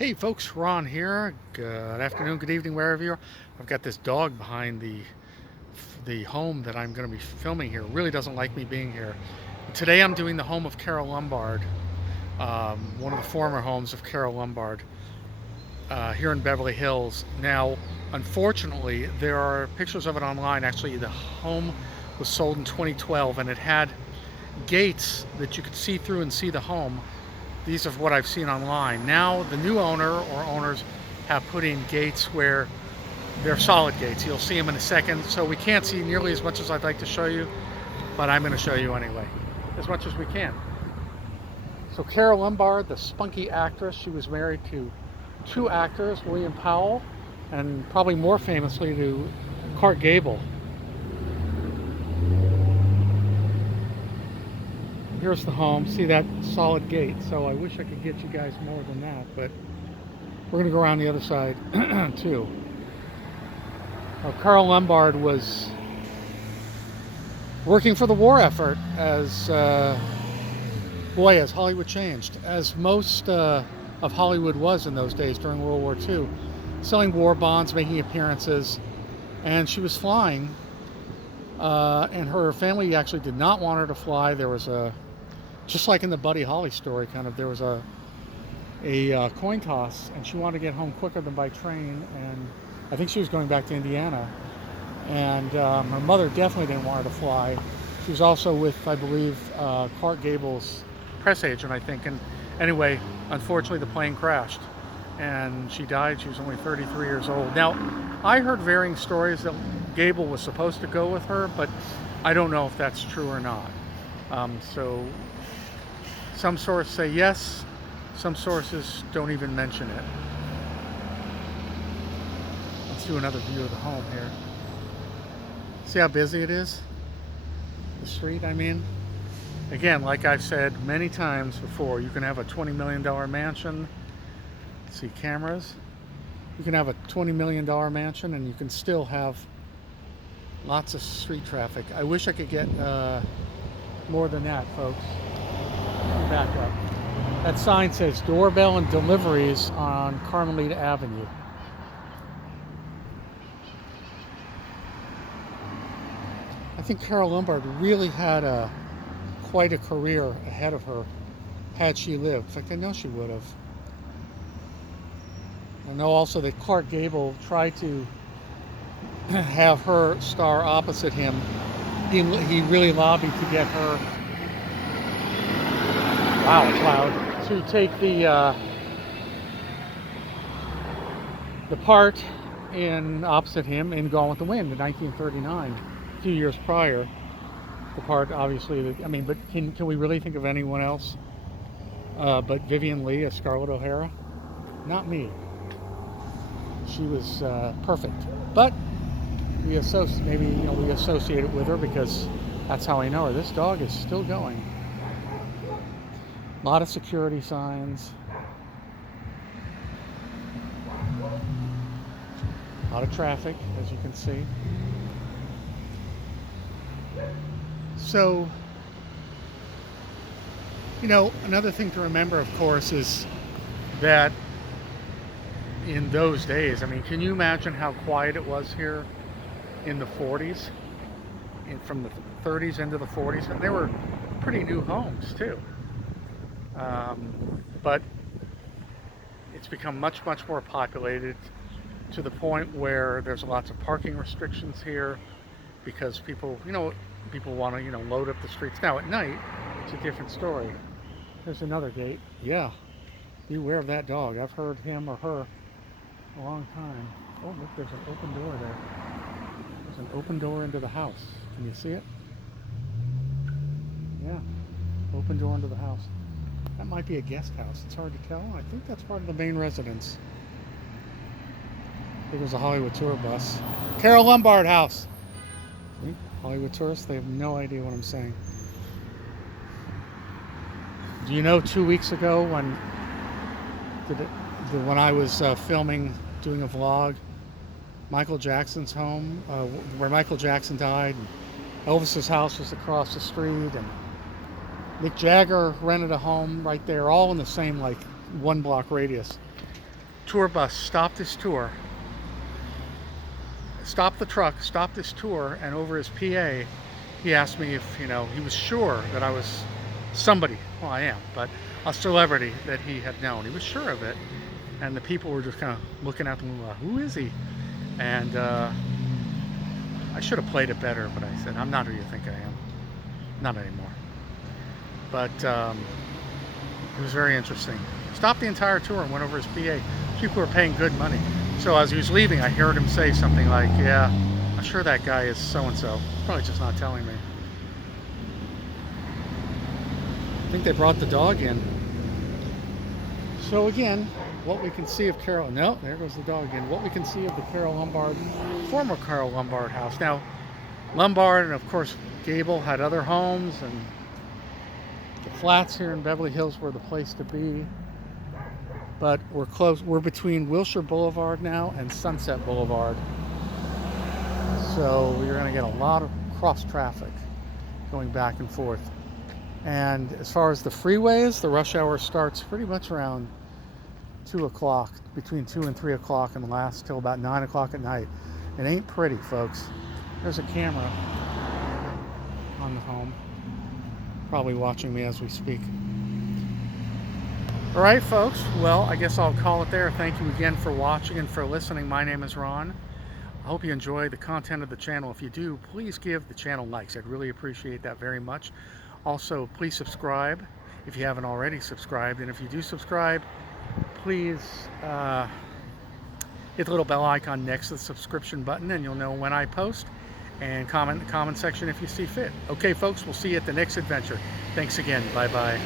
Hey folks, Ron here. Good afternoon, good evening, wherever you are. I've got this dog behind the home that I'm going to be filming here. Really doesn't like me being here. Today I'm doing the home of Carole Lombard, one of the former homes of Carole Lombard here in Beverly Hills. Now, unfortunately, there are pictures of it online. Actually, the home was sold in 2012 and it had gates that you could see through and see the home. These are what I've seen online. Now the new owner or owners have put in gates where they're solid gates. You'll see them in a second. So we can't see nearly as much as I'd like to show you, but I'm going to show you anyway, as much as we can. So Carole Lombard, the spunky actress, she was married to two actors, William Powell, and probably more famously to Clark Gable. Here's the home. See that solid gate? So I wish I could get you guys more than that, but we're going to go around the other side too. Carole Lombard was working for the war effort as Hollywood changed, as most of Hollywood was in those days during World War II, selling war bonds, making appearances, and she was flying. And her family actually did not want her to fly. There was just like in the Buddy Holly story, there was a coin toss, and she wanted to get home quicker than by train, and I think she was going back to Indiana. And her mother definitely didn't want her to fly. She was also with, I believe, Clark Gable's press agent, I think. And anyway, unfortunately, the plane crashed, and she died. She was only 33 years old. Now, I heard varying stories that Gable was supposed to go with her, but I don't know if that's true or not. So some sources say yes, some sources don't even mention it. Let's do another view of the home here. See how busy it is? The street, I mean. Again, like I've said many times before, you can have a $20 million mansion. Let's see, cameras. You can have a $20 million mansion and you can still have lots of street traffic. I wish I could get more than that, folks. Back up. That sign says doorbell and deliveries on Carmelita Avenue. I think Carole Lombard really had quite a career ahead of her had she lived. In fact, I know she would have. I know also that Clark Gable tried to have her star opposite him. He really lobbied to get her, wow, it's loud, to take the part in opposite him in Gone with the Wind in 1939, a few years prior. The part, obviously, I mean, but can we really think of anyone else but Vivien Leigh as Scarlett O'Hara? Not me. She was perfect, but we associate it with her because that's how I know her. This dog is still going. A lot of security signs, a lot of traffic, as you can see. So, another thing to remember, of course, is that in those days, I mean, can you imagine how quiet it was here in the 40s, from the 30s into the 40s? And they were pretty new homes too. But it's become much, much more populated to the point where there's lots of parking restrictions here because people want to, load up the streets. Now at night, it's a different story. There's another gate. Yeah, beware of that dog. I've heard him or her a long time. Oh, look, there's an open door there. There's an open door into the house. Can you see it? Yeah, open door into the house. That might be a guest house. It's hard to tell. I think that's part of the main residence. I think it was a Hollywood tour bus. Carole Lombard house. See? Hollywood tourists, they have no idea what I'm saying. Do you know 2 weeks ago when I was filming, doing a vlog, Michael Jackson's home, where Michael Jackson died, and Elvis's house was across the street, and Mick Jagger rented a home right there, all in the same 1 block radius. tour bus stopped his tour, stopped the truck, stopped his tour, and over his PA, he asked me if, he was sure that I was somebody. Well, I am, but a celebrity that he had known. He was sure of it. And the people were just kind of looking at him, who is he? And I should have played it better, but I said, I'm not who you think I am. Not anymore. But it was very interesting. Stopped the entire tour and went over his PA. People were paying good money. So as he was leaving, I heard him say something like, yeah, I'm sure that guy is so-and-so. Probably just not telling me. I think they brought the dog in. So again, what we can see of Carole, no, there goes the dog again. What we can see of the Carole Lombard, former Carole Lombard house. Now, Lombard and of course Gable had other homes, and the flats here in Beverly Hills were the place to be. But we're close. We're between Wilshire Boulevard now and Sunset Boulevard. So we're going to get a lot of cross traffic going back and forth. And as far as the freeways, the rush hour starts pretty much around 2 o'clock, between 2 and 3 o'clock, and lasts till about 9 o'clock at night. It ain't pretty, folks. There's a camera on the home, probably watching me as we speak. All right, folks. Well, I guess I'll call it there. Thank you again for watching and for listening. My name is Ron. I hope you enjoy the content of the channel. If you do, please give the channel likes. I'd really appreciate that very much. Also, please subscribe if you haven't already subscribed. And if you do subscribe, please hit the little bell icon next to the subscription button, and you'll know when I post. And comment in the comment section if you see fit. Okay, folks, we'll see you at the next adventure. Thanks again. Bye-bye.